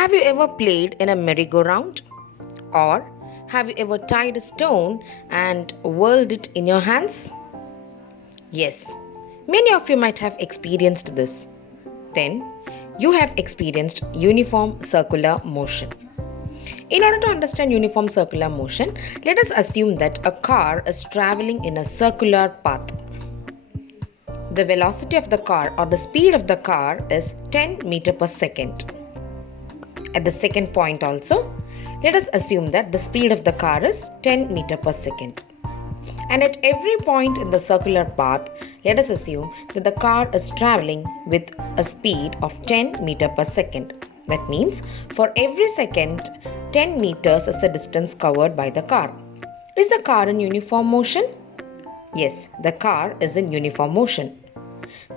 Have you ever played in a merry-go-round? Or have you ever tied a stone and whirled it in your hands? Yes, many of you might have experienced this. Then, you have experienced uniform circular motion. In order to understand uniform circular motion, let us assume that a car is traveling in a circular path. The velocity of the car or the speed of the car is 10 meter per second. At the second point also, let us assume that the speed of the car is 10 meter per second. And at every point in the circular path, let us assume that the car is traveling with a speed of 10 meter per second. That means for every second, 10 meters is the distance covered by the car. Is the car in uniform motion? Yes, the car is in uniform motion.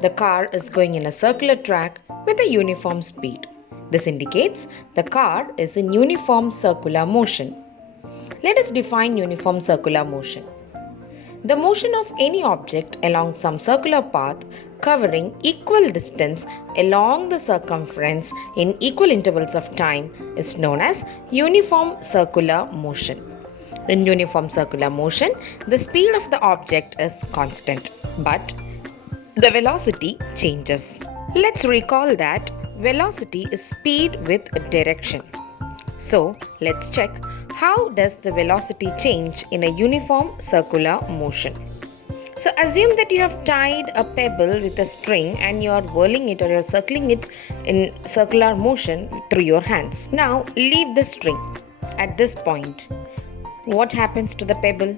The car is going in a circular track with a uniform speed. This indicates the car is in uniform circular motion. Let us define uniform circular motion. The motion of any object along some circular path covering equal distance along the circumference in equal intervals of time is known as uniform circular motion. In uniform circular motion, the speed of the object is constant, but the velocity changes. Let's recall that velocity is speed with direction. So, let's check how does the velocity change in a uniform circular motion. So, assume that you have tied a pebble with a string and you are whirling it or you are circling it in circular motion through your hands. Now, leave the string at this point. What happens to the pebble?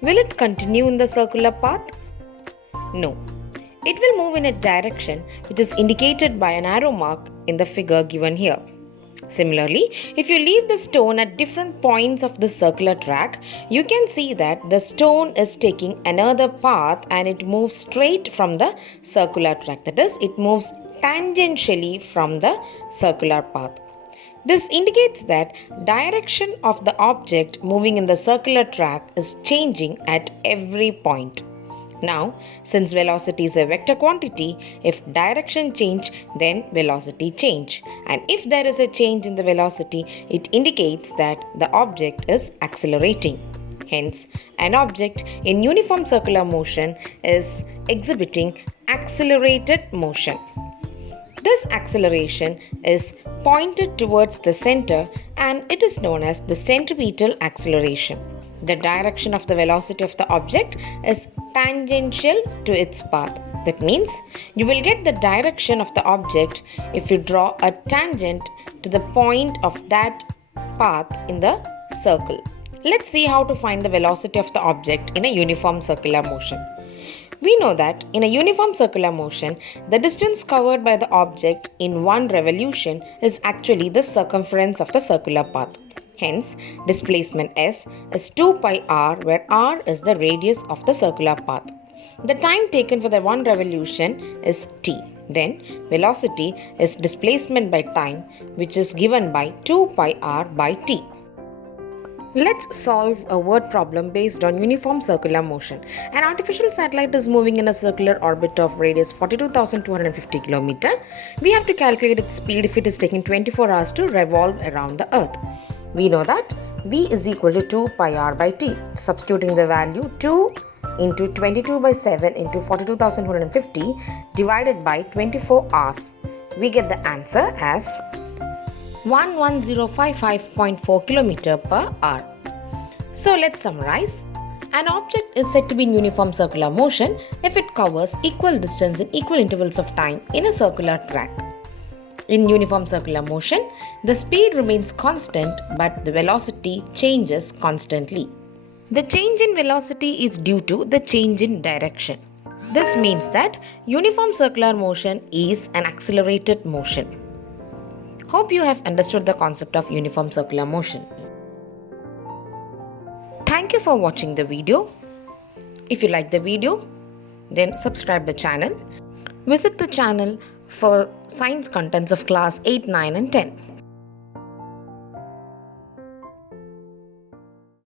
Will it continue in the circular path? No. It will move in a direction which is indicated by an arrow mark in the figure given here. Similarly, if you leave the stone at different points of the circular track, you can see that the stone is taking another path and it moves straight from the circular track. That is, it moves tangentially from the circular path. This indicates that direction of the object moving in the circular track is changing at every point. Now, since velocity is a vector quantity, if direction change, then velocity change. And if there is a change in the velocity, it indicates that the object is accelerating. Hence, an object in uniform circular motion is exhibiting accelerated motion. This acceleration is pointed towards the center and it is known as the centripetal acceleration. The direction of the velocity of the object is tangential to its path. That means you will get the direction of the object if you draw a tangent to the point of that path in the circle. Let's see how to find the velocity of the object in a uniform circular motion. We know that in a uniform circular motion, the distance covered by the object in one revolution is actually the circumference of the circular path. Hence, displacement s is 2 pi r, where r is the radius of the circular path. The time taken for the one revolution is t. Then, velocity is displacement by time, which is given by 2 pi r by t. Let's solve a word problem based on uniform circular motion. An artificial satellite is moving in a circular orbit of radius 42,250 km. We have to calculate its speed if it is taking 24 hours to revolve around the Earth. We know that v is equal to 2 pi r by t. Substituting the value 2 into 22 by 7 into 42,250 divided by 24 hours, we get the answer as 11055.4 km per hour. So let's summarize. An object is said to be in uniform circular motion if it covers equal distance in equal intervals of time in a circular track. In uniform circular motion, the speed remains constant but the velocity changes constantly. The change in velocity is due to the change in direction. This means that uniform circular motion is an accelerated motion. Hope you have understood the concept of uniform circular motion. Thank you for watching the video. If you like the video, then subscribe the channel. Visit the channel for science contents of class 8, 9 and 10.